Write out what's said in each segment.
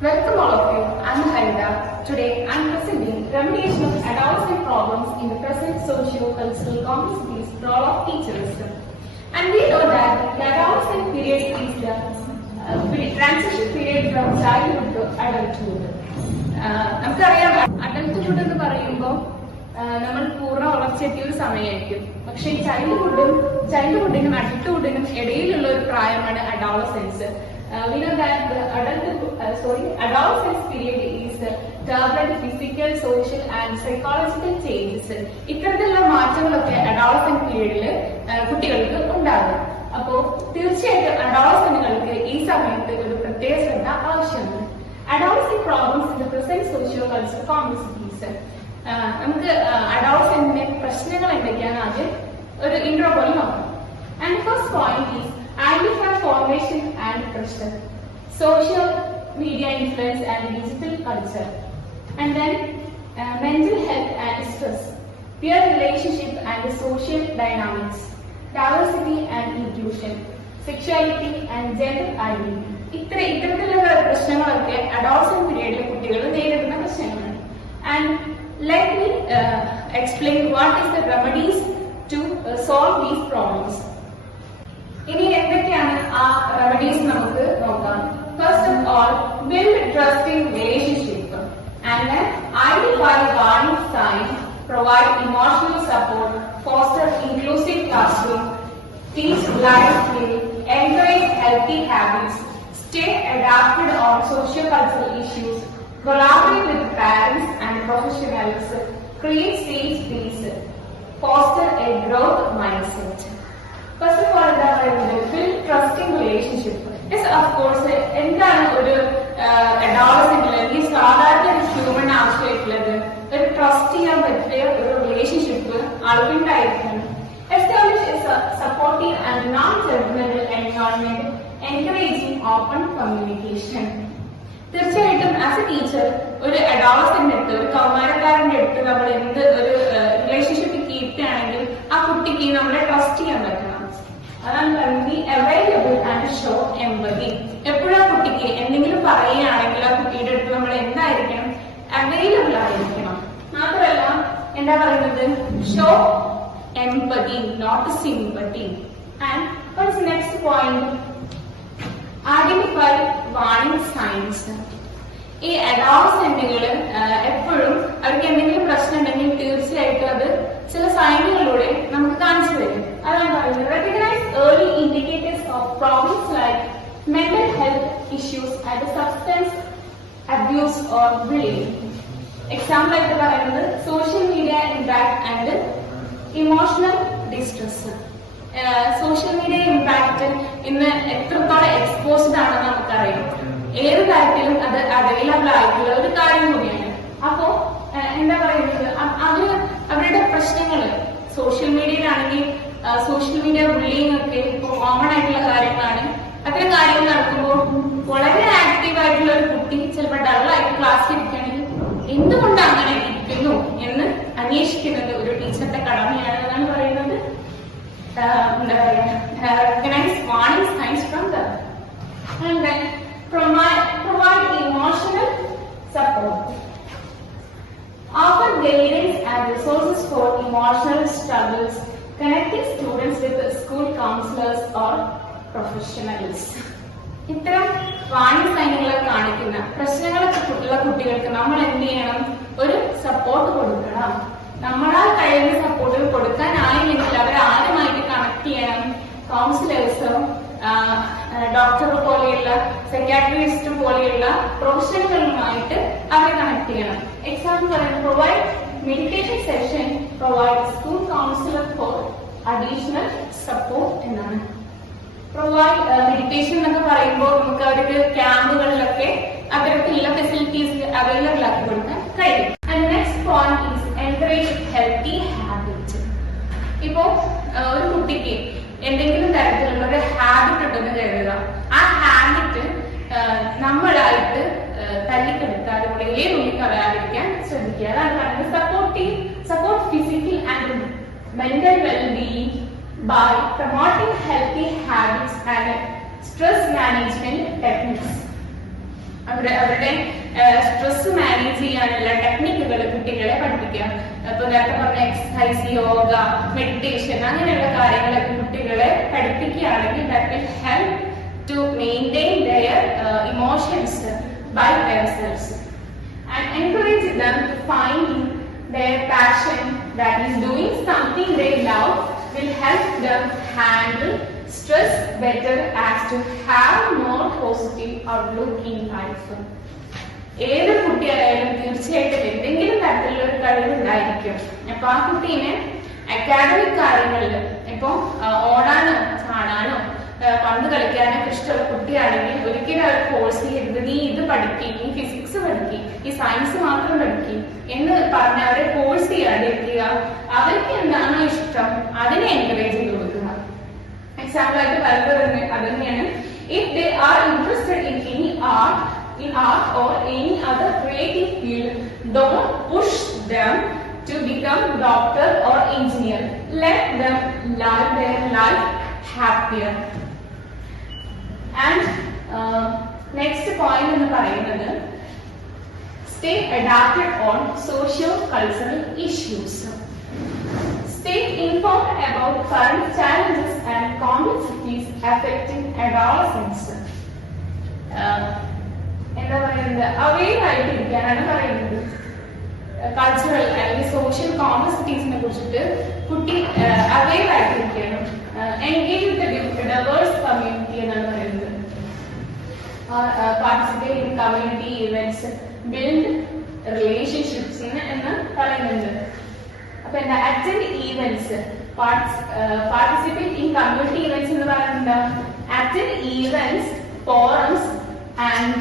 Welcome all of you. I'm Harida. Today I'm presenting remediation of adolescent problems in the present socio-cultural complexities role of teachers. And we know that the adolescent period is the transition period from childhood to adulthood. നമുക്കറിയാം adulthood എന്ന് പറയുമ്പോൾ നമ്മൾ പൂർണ്ണ വളർച്ചയെത്തിയ ഒരു സമയമായിരിക്കും. പക്ഷേ ചൈൽഡ്ഹുഡിനും അഡൽട്ട്ഹുഡിനും ഇടയിലുള്ള ഒരു പ്രായമാണ് Adolescence. We know that the adolescence period is turbulent physical, social and psychological changes. ഇത്തരത്തിലുള്ള മാറ്റങ്ങളൊക്കെ അഡോളസെന്റ് പീരീഡിൽ കുട്ടികൾക്ക് ഉണ്ടാകും. അപ്പോൾ തീർച്ചയായിട്ടും അഡോളസെന്റുകൾക്ക് ഈ സമയത്ത് ഒരു പ്രത്യേക ശ്രദ്ധ ആവശ്യമാണ്. Adolescent problems in the present socio-cultural complexities. നമുക്ക് അഡോളസെന്റിന്റെ പ്രശ്നങ്ങൾ എന്തൊക്കെയാണ് ആദ്യം ഒരു ഇൻട്രോ പോലെ നോക്കാം. And first point is identify formation and pressure, social media influence and digital culture, and then mental health and stress, peer relationship and social dynamics, diversity and inclusion, sexuality and gender identity. ഇത്തരത്തിലുള്ള പ്രശ്നങ്ങളൊക്കെ adolescent പീരീഡിലെ കുട്ടികൾ നേരിടുന്ന പ്രശ്നങ്ങളാണ്. And let me explain what is the remedies to solve these problems. ഇനി എന്തൊക്കെയാണ് ആ remedies നമുക്ക് നോക്കാം. First of all, build trusting relationship and identify warning signs, provide emotional support, foster inclusive classroom, teach life skill, encourage healthy habits, stay adapted on socio-cultural issues, collaborate with parents and professionals, create safe space, foster a growth mindset. First of all, build trusting relationship. Yes, of course, എന്താണ് ഒരു അഡോളസെന്റിൽ അല്ലെങ്കിൽ സാധാരണ ഒരു human ആവശ്യമായിട്ടുള്ളത്? ഒരു trust ചെയ്യാൻ പറ്റിയ ഒരു റിലേഷൻഷിപ്പ് ആൾക്കുണ്ടായിരിക്കണം. Establish supportive and non judgmental environment, encouraging open communication. തീർച്ചയായിട്ടും ആസ് എ ടീച്ചർ ഒരു അഡോളസെന്റ് അടുത്ത്, ഒരു കൗമാരക്കാരന്റെ അടുത്ത് നമ്മൾ എന്ത് ഒരു റിലേഷൻഷിപ്പ് കീപ്പ് ചെയ്യുകയാണെങ്കിൽ ആ കുട്ടിക്ക് നമ്മളെ ട്രസ്റ്റ് ചെയ്യാൻ പറ്റണം. അതാണ് പറയുന്നത് അവൈലബിൾ ആൻഡ് ഷോ എംപതി. എപ്പോഴും ആ കുട്ടിക്ക് എന്തെങ്കിലും പറയുകയാണെങ്കിൽ ആ കുട്ടിയുടെ അടുത്ത് നമ്മൾ എന്തായിരിക്കണം? അവൈലബിൾ ആയിരിക്കണം. മാത്രമല്ല എന്താ പറയുന്നത്? Show empathy, not sympathy. And what is the next point? Identify warning signs. ഈ അഡോളസെന്റുകള് എപ്പോഴും അവർക്ക് എന്തെങ്കിലും പ്രശ്നം ഉണ്ടെങ്കിൽ തീർച്ചയായിട്ടും അത് ചില സൈനുകളിലൂടെ നമുക്ക് കാണിച്ചു തരും. അതാണ് പറയുന്നത് recognise early indicators of problems like mental health issues and substance abuse or bullying. Example ആയിട്ട് പറയുന്നത് social media impact and emotional distress. Social media impact ഇന്ന് എത്രത്തോളം എക്സ്പോസ്ഡ് ആണെന്ന് നമുക്കറിയാം. ഏത് കാര്യത്തിലും അത് അവൈലബിൾ ആയിട്ടുള്ള ഒരു കാര്യം കൂടിയാണ്. അപ്പോ എന്താ പറയുന്നത്, അവരുടെ പ്രശ്നങ്ങള് സോഷ്യൽ മീഡിയയിലാണെങ്കിൽ സോഷ്യൽ മീഡിയ ബുള്ളിങ് ഒക്കെ ഇപ്പൊ കോമൺ ആയിട്ടുള്ള കാര്യങ്ങളാണ്. അത്തരം കാര്യങ്ങൾ നടക്കുമ്പോൾ വളരെ ആക്റ്റീവ് ആയിട്ടുള്ള ഒരു കുട്ടി ചിലപ്പോൾ ഡള്ളായിട്ട് ക്ലാസ്സിൽ ഇരിക്കുകയാണെങ്കിൽ എന്തുകൊണ്ട് അങ്ങനെ ഇരിക്കുന്നു എന്ന് അന്വേഷിക്കുന്നത് ഒരു ടീച്ചറുടെ കടമയാണ് എന്നാണ് പറയുന്നത്. എന്താ പറയുക, recognize warning signs from them and then provide emotional support. Offer guidance and resources for emotional struggles, connecting students with school counselors or professionals. ഇത്തരം വാണിംഗ് സൈനുകളെ കാണിക്കുന്ന പ്രശ്നങ്ങളൊക്കെ ഉള്ള കുട്ടികൾക്ക് നമ്മൾ എന്ത് ചെയ്യണം? ഒരു സപ്പോർട്ട് കൊടുക്കണം. നമ്മളാൽ കഴിയുന്ന സപ്പോർട്ടുകൾ കൊടുക്കാനായില്ലെങ്കിൽ അവരെ ആരുമായിട്ട് കണക്ട് ചെയ്യണം? കൗൺസിലേഴ്സും ഡോക്ടർ പോലെയുള്ള സൈക്യാട്രിസ്റ്റ് പോലെയുള്ള പ്രൊഫഷണലുകളുമായിട്ട് അവരെ കണക്ട് ചെയ്യണം. എക്സാമ്പിൾ പറയുന്നത് provide meditation session, provide school counsellor for additional support എന്നാണ്. പ്രൊവൈഡ് മെഡിറ്റേഷൻ എന്നൊക്കെ പറയുമ്പോൾ നമുക്ക് അവർക്ക് ക്യാമ്പുകളിലൊക്കെ അത്തരത്തിലുള്ള ഫെസിലിറ്റീസ് അവൈലബിൾ ആക്കി കൊടുക്കാൻ കഴിയും. And next point is encourage healthy habit. ഇപ്പോ ഒരു കുട്ടിക്ക് എന്തെങ്കിലും തരത്തിലുള്ള ഒരു ഹാബിറ്റ് ഉണ്ടെന്ന് കരുതുക. ആ ഹാബിറ്റ് നമ്മളായിട്ട് തല്ലിക്കെടുത്താൽ ഏതുള്ളി കളയാതിരിക്കാൻ ശ്രദ്ധിക്കുക. അതാണ് പറയുന്നത് support physical and mental wellbeing by promoting healthy habits and stress management techniques. അവരുടെ സ്ട്രെസ് മാനേജ് ചെയ്യാനുള്ള ടെക്നിക്കുകൾ കുട്ടികളെ പഠിപ്പിക്കുക. അപ്പൊ നേരത്തെ പറഞ്ഞ എക്സസൈസ്, യോഗ, മെഡിറ്റേഷൻ അങ്ങനെയുള്ള കാര്യങ്ങളൊക്കെ കുട്ടികളെ പഠിപ്പിക്കുകയാണെങ്കിൽ that will help to maintain their emotions by themselves and encourage them to find their passion, that is doing something they love will help them handle stress better as to have more positive outlook in life. ഏത് കുട്ടിയായാലും തീർച്ചയായിട്ടും എന്തെങ്കിലും തരത്തിലുള്ള ഒരു കഴിവുണ്ടായിരിക്കും. അപ്പൊ ആ കുട്ടീനെ academic കാര്യങ്ങളിൽ ഇപ്പൊ ഓടാനോ ചാടാനോ പന്ത് കളിക്കാനൊക്കെ ഇഷ്ടമുള്ള കുട്ടിയാണെങ്കിൽ ഒരിക്കലും അവർ ഫോഴ്സ് ചെയ്യരുത്, നീ ഇത് പഠിക്കും, നീ ഫിസിക്സ് പഠിക്കും, ഈ സയൻസ് മാത്രം പഠിക്കും എന്ന് പറഞ്ഞ് അവരെ ഫോഴ്സ് ചെയ്യാതിരിക്കുക. അവർക്ക് എന്താണോ ഇഷ്ടം അതിനെ എൻകറേജ് ചെയ്ത് കൊടുക്കുക. എക്സാമ്പിൾ ആയിട്ട് പറയുന്നത് അത് തന്നെയാണ്. If they are interested in any art or any other creative field, don't push them to become doctor or engineer. Let them live their life happier. And next point എന്ന് പറയുന്നത് stay adapted on socio-cultural issues. Stay informed about current challenges and complexities affecting adolescents. എന്താ പറയുന്നത്, aware ആയിട്ടിരിക്കാനാണ് പറയുന്നത്. Cultural അല്ലെങ്കിൽ social കോംപ്ലക്സിറ്റീസിനെ കുറിച്ചിട്ട് കുട്ടി aware ആയിട്ടിരിക്കണം. എൻഗേജ് വിത്ത് ഡൈവേഴ്സ് കമ്മ്യൂണിറ്റി എന്നാണ് പറയുന്നത്. Participate in community events, build relationships എന്ന് പറയുന്നുണ്ട്. അപ്പൊ എന്താ attend events, participate in community events എന്ന് പറയുന്നത് attend events, forums and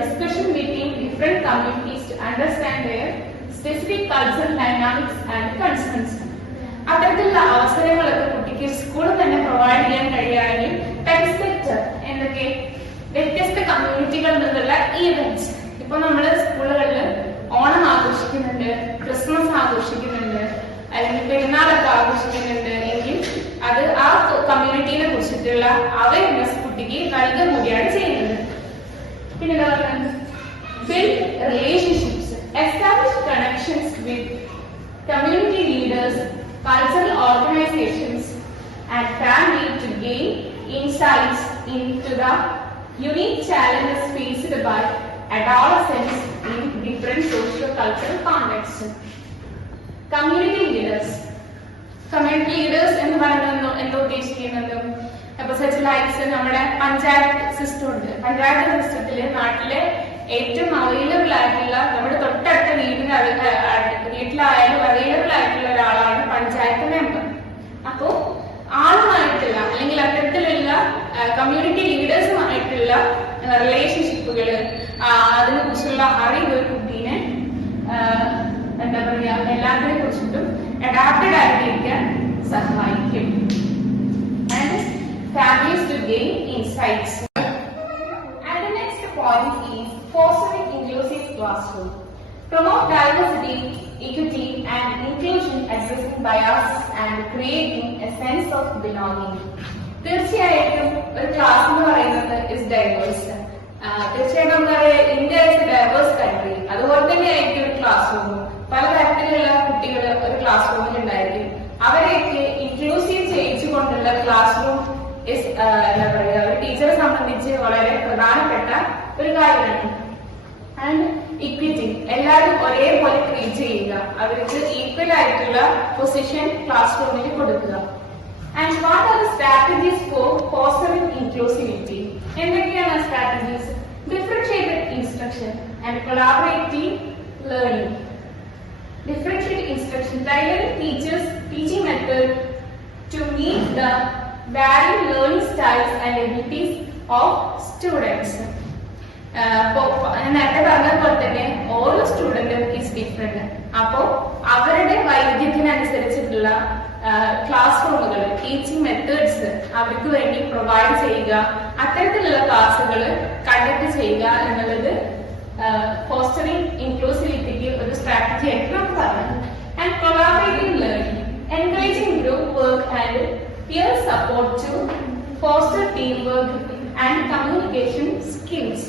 discussion between different communities to understand their specific cultural dynamics and concerns. അത്തരത്തിലുള്ള അവസരങ്ങളൊക്കെ കുട്ടിക്ക് സ്കൂളിൽ തന്നെ പ്രൊവൈഡ് ചെയ്യാൻ കഴിയുകയാണെങ്കിൽ പെർസ്പെക്റ്റീവ് എന്തൊക്കെ വ്യത്യസ്ത കമ്മ്യൂണിറ്റികളിൽ നിന്നുള്ള ഈവന്റ്സ്. ഇപ്പൊ നമ്മള് സ്കൂളുകളിൽ ഓണം ആഘോഷിക്കുന്നുണ്ട്, ക്രിസ്മസ് ആഘോഷിക്കുന്നുണ്ട്, അല്ലെങ്കിൽ പെരുന്നാളൊക്കെ ആഘോഷിക്കുന്നുണ്ട് എങ്കിൽ അത് ആ കമ്മ്യൂണിറ്റിനെ കുറിച്ചിട്ടുള്ള അവയർനെസ് കുട്ടിക്ക് നൽകുക കൂടിയാണ് ചെയ്യുന്നത്. പിന്നെ എന്താ പറയുന്നത്, build relationships, establish connections with community leaders, cultural organizations and family to gain insights into the unique challenges faced by adolescents in different socio-cultural contexts. Community leaders എന്ന് പറയുന്നത് എന്താ ഉദ്ദേശിക്കുന്നത്? അപ്പൊ സച്ച് ലൈക്സ് നമ്മുടെ പഞ്ചായത്ത് സിസ്റ്റം ഉണ്ട്. പഞ്ചായത്ത് സിസ്റ്റത്തില് നാട്ടിലെ ഏറ്റവും അവൈലബിൾ ആയിട്ടുള്ള, നമ്മുടെ തൊട്ടടുത്ത വീട്ടിലായാലും അവൈലബിൾ ആയിട്ടുള്ള ഒരാളാണ് പഞ്ചായത്ത് മെമ്പർ. അപ്പോ ആളുമായിട്ടുള്ള അല്ലെങ്കിൽ അത്തരത്തിലുള്ള കമ്മ്യൂണിറ്റി ലീഡേഴ്സുമായിട്ടുള്ള റിലേഷൻഷിപ്പുകള്, അതിനെ കുറിച്ചുള്ള അറിവ് ഒരു കുട്ടീനെ എന്താ പറയാ എല്ലാത്തിനെ കുറിച്ചിട്ടും അഡാപ്റ്റഡ് ആയിട്ടിരിക്കാൻ സഹായിക്കും. And families to gain insights. And the next point is fostering inclusive classroom. Promote diversity, equity and inclusion, addressing biases and creating a sense of belonging. തീർച്ചയായിട്ടും ഒരു ക്ലാസ് എന്ന് പറയുന്നത് ഇസ് ഡൈവേഴ്സ്. തീർച്ചയായിട്ടും നമുക്കറിയാം India is a diverse country. അതുപോലെ തന്നെ ആയിരിക്കും ഒരു ക്ലാസ് റൂമും. പലതരത്തിലുള്ള കുട്ടികൾ ഒരു ക്ലാസ് റൂമിൽ ഉണ്ടായിരിക്കും. അവരെയൊക്കെ ഇൻക്ലൂസീവ് ചെയ്യിച്ചുകൊണ്ടുള്ള ക്ലാസ് റൂം എന്താ പറയുക ഒരു ടീച്ചറെ സംബന്ധിച്ച് വളരെ പ്രധാനപ്പെട്ട ഒരു കാര്യമാണ്. ആൻഡ് ഇക്വിറ്റി, എല്ലാവരും ഒരേപോലെ ട്രീറ്റ് ചെയ്യുക, അവർക്ക് ഈക്വൽ ആയിട്ടുള്ള പൊസിഷൻ ക്ലാസ് റൂമിൽ കൊടുക്കുക. And what are the strategies for fostering inclusivity? എന്തൊക്കെയാണ് strategies? Differentiated instruction and collaborative learning. Differentiate instruction, tailoring teachers' teaching method to meet the varying learning styles and abilities of students. നേരത്തെ പറഞ്ഞ പോലെ തന്നെ ഓരോ സ്റ്റുഡന്റും is different. അപ്പോ അവരുടെ വൈവിധ്യത്തിനനുസരിച്ചിട്ടുള്ള class റൂമുകൾ, teaching methods അവർക്ക് വേണ്ടി പ്രൊവൈഡ് ചെയ്യുക, അത്തരത്തിലുള്ള ക്ലാസ്സുകൾ കണ്ടക്ട് ചെയ്യുക എന്നുള്ളത് fostering inclusivity ഒരു strategy ആയിട്ട് നമുക്ക് പറയാം. And collaborative learning, encouraging group work and peer support to foster teamwork and communication skills.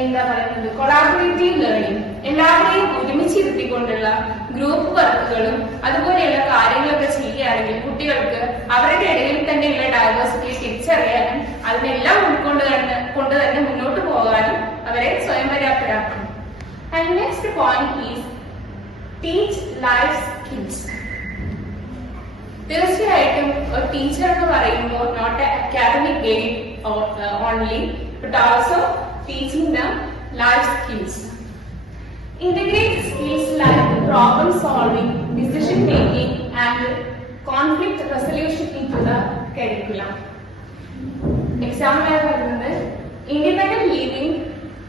എന്താ പറയുന്നത് കൊളാബറേറ്റീവ് ലേണിംഗ്, എല്ലാവരെയും ഒരുമിച്ചിരുത്തിക്കൊണ്ടുള്ള ഗ്രൂപ്പ് വർക്കുകളും അതുപോലെയുള്ള കാര്യങ്ങളൊക്കെ ചെയ്യുകയാണെങ്കിൽ കുട്ടികൾക്ക് അവരുടെ ഇടയിൽ തന്നെയുള്ള ഡൈവേഴ്സിറ്റി തിരിച്ചറിയാനും അതിനെല്ലാം കൊണ്ട് തന്നെ മുന്നോട്ട് പോകാനും അവരെ സ്വയം പര്യാപ്തരാക്കും. And next point is teach life skills. തീർച്ചയായിട്ടും ഒരു ടീച്ചർ എന്ന് പറയുമ്പോൾ not academic game only but also teaching the life skills. Integrate skills like problem solving, decision making and conflict resolution into the curriculum. Example ആയി പറയുന്നത് independent living,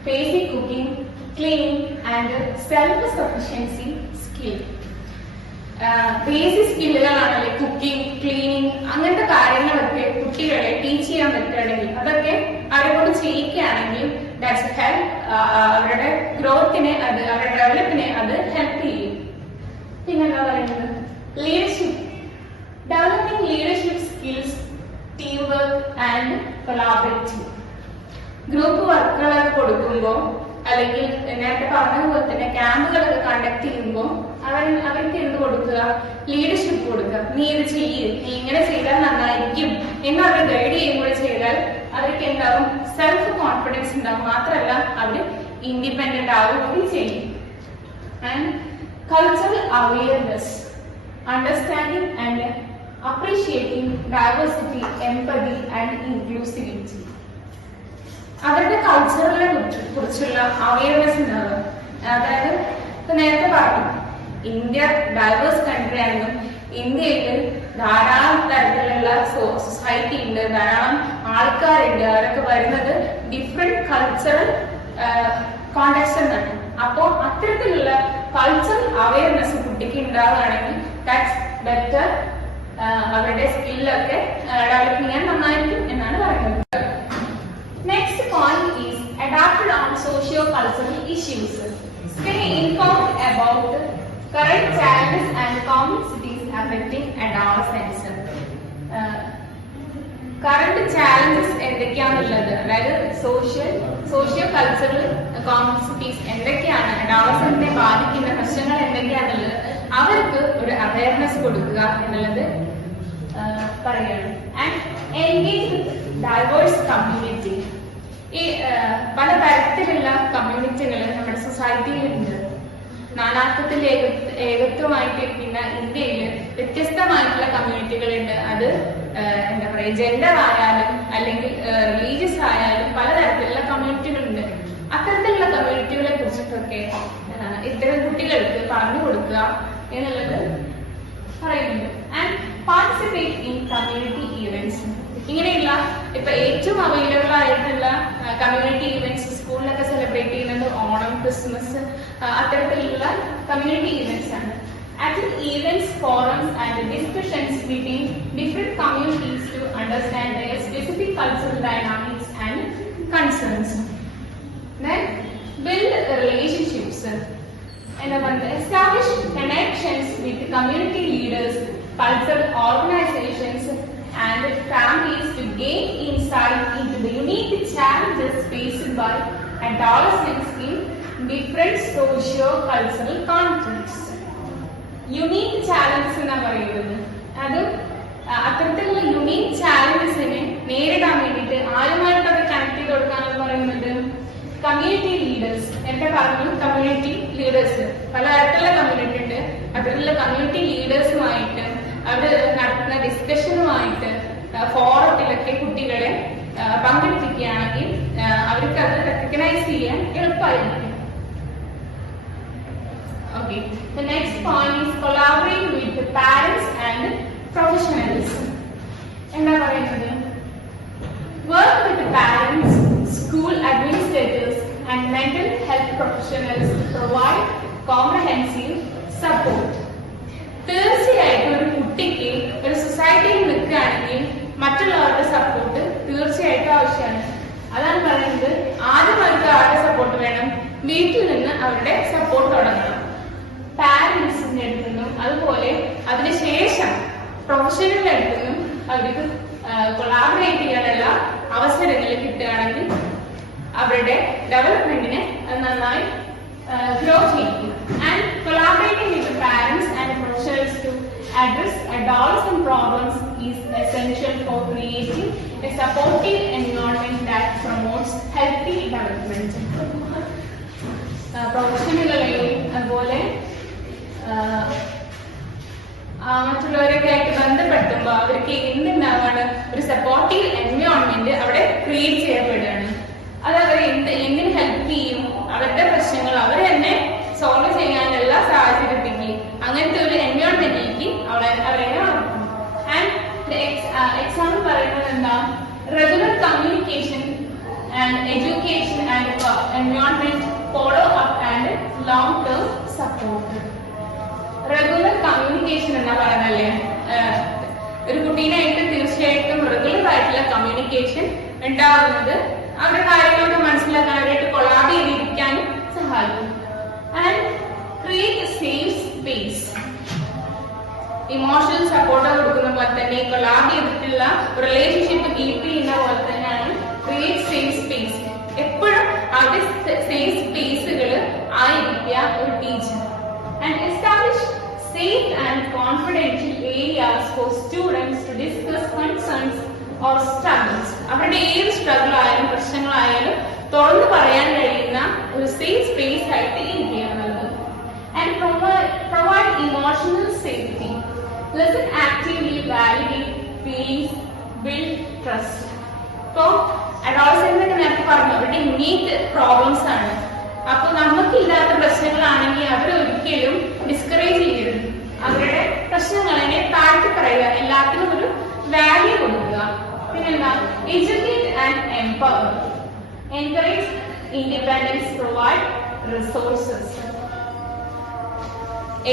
basic cooking, cleaning and self-sufficiency skill. Basic സ്കില്ലുകളാണല്ലേ cooking, cleaning, അങ്ങനത്തെ കാര്യങ്ങളൊക്കെ കുട്ടികളെ teach ചെയ്യാൻ പറ്റുകയാണെങ്കിൽ, അതൊക്കെ അവരെ കൊണ്ട് ചെയ്യിക്കുകയാണെങ്കിൽ ദാറ്റ്സ് ഹെൽപ്പ് അവരുടെ ഗ്രോത്തിനെ, അത് അവരുടെ ഡെവലപ്പിനെ അത് ഹെൽപ്പ് ചെയ്യും. പിന്നെന്താ പറയുന്നത് leadership. Developing leadership skills, team work and collaborative. Group വർക്കുകളൊക്കെ കൊടുക്കുമ്പോൾ അല്ലെങ്കിൽ നേരത്തെ പറഞ്ഞതുപോലെ തന്നെ ക്യാമ്പുകളൊക്കെ കണ്ടക്ട് ചെയ്യുമ്പോൾ അവർക്ക് എന്ത് കൊടുക്കുക, ലീഡർഷിപ്പ് കൊടുക്കുക. നീ ഇത് ചെയ്യ്, നീ ഇങ്ങനെ ചെയ്താൽ നന്നായിരിക്കും എന്ന് അവർ ഗൈഡ് ചെയ്യുമ്പോൾ ചെയ്താൽ അവർക്ക് എന്താവും, സെൽഫ് കോൺഫിഡൻസ് ഉണ്ടാവും. മാത്രമല്ല അവർ ഇൻഡിപെൻഡന്റ് ആവുകയും ചെയ്യും. And cultural awareness, understanding and appreciating diversity, empathy and inclusivity. അവരുടെ കൾച്ചറിനെ കുറിച്ചുള്ള അവയർനെസ് ഉണ്ടാവുക. അതായത് ഇപ്പൊ നേരത്തെ പറഞ്ഞു ഇന്ത്യ ഡൈവേഴ്സ് കൺട്രി ആണെന്നും ഇന്ത്യയിൽ ധാരാളം തരത്തിലുള്ള സൊസൈറ്റി ഉണ്ട്, ധാരാളം ആൾക്കാരുണ്ട്, അവരൊക്കെ വരുന്നത് ഡിഫറെന്റ് കൾച്ചറൽ കോണ്ടെക്സ്റ്റ് എന്നാണ്. അപ്പോൾ അത്തരത്തിലുള്ള കൾച്ചറൽ അവയർനെസ് കുട്ടിക്ക് ഉണ്ടാവുകയാണെങ്കിൽ ദാറ്റ്സ് ബെറ്റർ, അവരുടെ സ്കില്ലൊക്കെ ഡെവലപ്പ് ചെയ്യാൻ നന്നായിരിക്കും എന്നാണ് പറയുന്നത്. Next point is adapted on socio-cultural issues. Stay informed about current challenges and complexities affecting adolescents. Current challenges എന്തൊക്കെയാണുള്ളത്, അതായത് സോഷ്യോ കൾച്ചറൽ കോംപ്ലക്സിറ്റീസ് എന്തൊക്കെയാണ്, അഡോളസന്റിനെ ബാധിക്കുന്ന പ്രശ്നങ്ങൾ എന്തൊക്കെയാണുള്ളത്, അവർക്ക് ഒരു അവയർനെസ് കൊടുക്കുക എന്നുള്ളത് പറയുകയാണ്. And engage with diverse community. ഈ പലതരത്തിലുള്ള കമ്മ്യൂണിറ്റികൾ നമ്മുടെ സൊസൈറ്റിയിലുണ്ട്. നാനാത്വത്തിൽ ഏകത്വമായിട്ടിരിക്കുന്ന ഇന്ത്യയിൽ വ്യത്യസ്തമായിട്ടുള്ള കമ്മ്യൂണിറ്റികളുണ്ട്. അത് എന്താ പറയുക, ജെൻഡർ ആയാലും അല്ലെങ്കിൽ റിലീജിയസ് ആയാലും പലതരത്തിലുള്ള കമ്മ്യൂണിറ്റികളുണ്ട്. അത്തരത്തിലുള്ള കമ്മ്യൂണിറ്റികളെ കുറിച്ചിട്ടൊക്കെ ഇത്തരം കുട്ടികൾക്ക് പറഞ്ഞു കൊടുക്കുക എന്നുള്ളത് പറയുന്നുണ്ട്. And participate in community events. ഇങ്ങനെയുള്ള ഇപ്പൊ ഏറ്റവും അവൈലബിൾ ആയിട്ടുള്ള കമ്മ്യൂണിറ്റി ഈവെന്റ്സ് സ്കൂളിലൊക്കെ സെലിബ്രേറ്റ് ചെയ്യുന്നത് ഓണം, ക്രിസ്മസ്, അത്തരത്തിലുള്ള കമ്മ്യൂണിറ്റി ഈവെന്റ്സ് ആണ്. Attend events, forums and discussions between different communities to understand their specific cultural dynamics and concerns. Then build relationships. Establish connections with community leaders, cultural organizations and families to gain insight into the unique challenges faced by adolescents in different socio-cultural contexts. Unique challenges എന്നാ പറയുന്നത്. അത് അത്തരത്തിലുള്ള unique ചാലഞ്ചസിനെ നേരിടാൻ വേണ്ടിയിട്ട് ആരുമായിട്ടൊക്കെ connect ചെയ്ത് കൊടുക്കാനെന്ന് പറയുന്നത് community leaders. എന്റെ പറഞ്ഞു കമ്മ്യൂണിറ്റി ലീഡേഴ്സ് പലതരത്തിലുള്ള കമ്മ്യൂണിറ്റി ഉണ്ട്. അതിലുള്ള കമ്മ്യൂണിറ്റി ലീഡേഴ്സുമായിട്ട് അവർ നടത്തുന്ന ഡിസ്കഷനുമായിട്ട് ഫോറത്തിലൊക്കെ കുട്ടികളെ പങ്കെടുപ്പിക്കുകയാണെങ്കിൽ അവർക്ക് അത് റെക്കഗ്നൈസ് ചെയ്യാൻ എളുപ്പമായിരിക്കും. Okay. The next point is collaborate with the parents and professionals. എന്താ പറയുന്നത്, work with the parents, school administrators and mental health professionals to provide comprehensive support. തീർച്ചയായിട്ടും ഒരു കുട്ടിക്ക് ഒരു സൊസൈറ്റിയിൽ നിൽക്കുകയാണെങ്കിൽ മറ്റുള്ളവരുടെ സപ്പോർട്ട് തീർച്ചയായിട്ടും ആവശ്യമാണ്. അതാണ് പറയുന്നത്, ആദ്യം അവർക്ക് അവരുടെ സപ്പോർട്ട് വേണം, വീട്ടിൽ നിന്ന് അവരുടെ സപ്പോർട്ട് തുടങ്ങണം. പാരന്റ്സിന്റെ അടുത്ത് നിന്നും അതുപോലെ അതിനുശേഷം പ്രൊഫഷണലിന്റെ അടുത്ത് നിന്നും അവർക്ക് കൊളാബറേറ്റ് ചെയ്യാനുള്ള അവസരങ്ങൾ കിട്ടുകയാണെങ്കിൽ അവരുടെ ഡെവലപ്മെന്റിനെ നന്നായി ഗ്രോ ചെയ്യിക്കും. And collaborating with parents and professionals to address adolescent problems is essential for creating a supportive environment that promotes healthy development. പ്രൊഫഷണലുകളെയും അതുപോലെ മറ്റുള്ളവരൊക്കെ ആയിട്ട് ബന്ധപ്പെടുത്തുമ്പോൾ അവർക്ക് എന്തുണ്ടാവാണ്, ഒരു സപ്പോർട്ടീവ് എൻവയോൺമെന്റ് അവിടെ ക്രിയേറ്റ് ചെയ്യപ്പെടുകയാണ്. അത് അവരെ എങ്ങനെ ഹെൽപ്പ് ചെയ്യും, അവരുടെ പ്രശ്നങ്ങൾ അവർ തന്നെ സോൾവ് ചെയ്യാനുള്ള സാഹചര്യത്തിലേക്ക് അങ്ങനത്തെ ഒരു എൻവയോൺമെന്റിലേക്ക് അവരെ വളർത്തും. ആൻഡ് എക്സാമ്പിൾ പറയുന്നത് എന്താ, regular communication and education and environment follow up and long term support. Regular communication എന്നാ പറയുന്നല്ലേ, ഒരു കുട്ടീനായിട്ട് തീർച്ചയായിട്ടും റെഗുലർ ആയിട്ടുള്ള കമ്മ്യൂണിക്കേഷൻ ഉണ്ടാവുന്നത് അവരുടെ കാര്യങ്ങളൊക്കെ മനസ്സിലാക്കാൻ അവരായിട്ട് കൊളാബ് ചെയ്തിരിക്കാനും സഹായിക്കും. And create A safe space. Emotional support കൊടുക്കുന്ന പോലെ തന്നെ കൊളാബ് ചെയ്തിട്ടുള്ള റിലേഷൻഷിപ്പ് കീപ്പ് ചെയ്യുന്ന പോലെ തന്നെയാണ് ക്രിയേറ്റ് സേഫ് സ്പേസ്. എപ്പോഴും അവരുടെ സേഫ് സ്പേസുകൾ ആയിരിക്കുക ഒരു teacher. And establish safe and confidential areas for students to discuss concerns or struggles. അവരുടെ ഏത് സ്ട്രഗിൾ ആയാലും പ്രശ്നങ്ങളായാലും തുറന്നു പറയാൻ കഴിയുന്ന ഒരു സേഫ് സ്പേസ് ആയിട്ട് ഇരിക്കുക എന്നുള്ളത്. And provide emotional safety. Listen actively, validate feelings, build trust. So adolescents നേരത്തെ പറഞ്ഞു അവരുടെ യുണീക്ക് പ്രോബ്ലംസ് ആണ്. അപ്പൊ നമുക്കില്ലാത്ത പ്രശ്നങ്ങളാണെങ്കിൽ അവർ ഒരിക്കലും ഡിസ്കറേജ് ചെയ്യരുത്. അവരുടെ പ്രശ്നങ്ങളെ താഴ്ത്തി പറയുക, എല്ലാത്തിനും ഒരു വാല്യൂ കൊടുക്കുക. പിന്നെന്താ, educate and empower. Encourage independence, provide resources.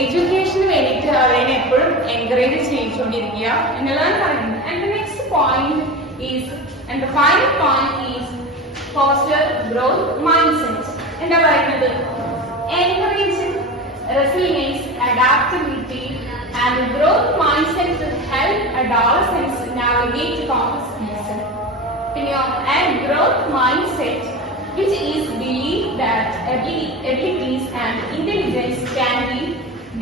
എഡ്യൂക്കേഷന് വേണ്ടിയിട്ട് അവരെ എപ്പോഴും എൻകറേജ് ചെയ്തുകൊണ്ടിരിക്കുക എന്നുള്ളതാണ് പറയുന്നത്. And the next point is and the final point is foster growth mind set. എന്താ പറയുന്നത്, encourage resilience, adaptability and growth mindset to help adolescents navigate complex and growth mindset, which is belief that abilities and intelligence can be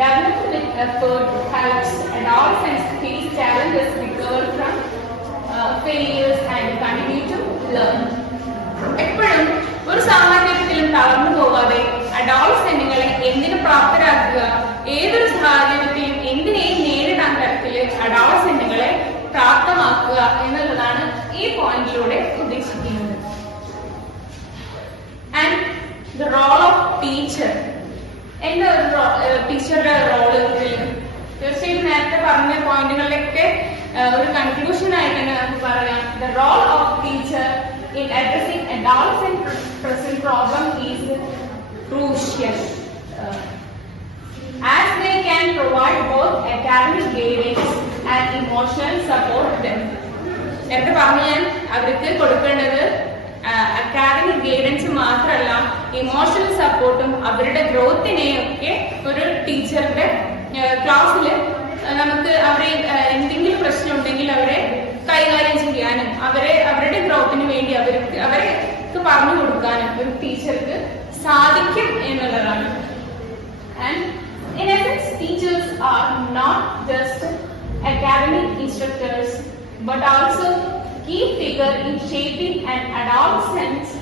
developed with effort, helps adolescents face challenges, recover from failures and continue to learn. എപ്പോഴും ഒരു സാഹചര്യത്തിലും തളർന്നു പോകാതെ അഡോളസെന്റുകളെ എന്തിനു പ്രാപ്തരാക്കുക, ഏതൊരു സാഹചര്യത്തിലും എന്തിനേയും നേരിടാൻ തരത്തില് അഡോളസെന്റുകളെ പ്രാപ്തമാക്കുക എന്നുള്ളതാണ് ഈ പോയിന്റിലൂടെ ഉദ്ദേശിക്കുന്നത്. And the role of teacher. എന്താ ഒരു ടീച്ചറുടെ റോള്? തീർച്ചയായിട്ടും നേരത്തെ പറഞ്ഞ പോയിന്റുകളിലൊക്കെ ഒരു കൺക്ലൂഷൻ ആയിട്ട് തന്നെ നമുക്ക് പറയാം. The role of teacher in addressing adolescent present problem is crucial, as they can provide both academic guidance and emotional support to them. നേരത്തെ പറഞ്ഞു ഞാൻ അവർക്ക് കൊടുക്കേണ്ടത് അക്കാഡമിക് ഗൈഡൻസ് മാത്രമല്ല ഇമോഷണൽ സപ്പോർട്ടും അവരുടെ ഗ്രോത്തിനെയൊക്കെ ഒരു ടീച്ചറുടെ ക്ലാസ്സിൽ നമുക്ക് അവരെ എന്തെങ്കിലും പ്രശ്നം ഉണ്ടെങ്കിൽ അവരെ കൈകാര്യം ചെയ്യാനും അവരുടെ ഗ്രോത്തിന് വേണ്ടി അവർക്ക് പറഞ്ഞു കൊടുക്കാനും ഒരു ടീച്ചർക്ക് സാധിക്കും എന്നുള്ളതാണ്. And in essence teachers are not just academic instructors but also key figure in shaping and adolescents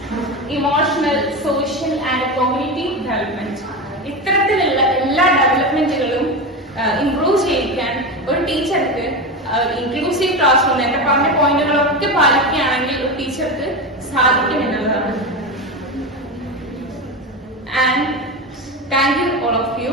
emotional, social and cognitive development. ഇത്തരത്തിലുള്ള എല്ലാ ഡെവലപ്മെന്റുകളും ഇംപ്രൂവ് ചെയ്യിക്കാൻ ഒരു ടീച്ചർക്ക് ഇൻക്ലൂസീവ് ക്ലാസ് റൂം എന്റെ പറഞ്ഞ പോയിന്റുകളൊക്കെ പാലിക്കുകയാണെങ്കിൽ ഒരു ടീച്ചർക്ക് സാധിക്കും എന്നുള്ളതാണ്. And thank you all of U.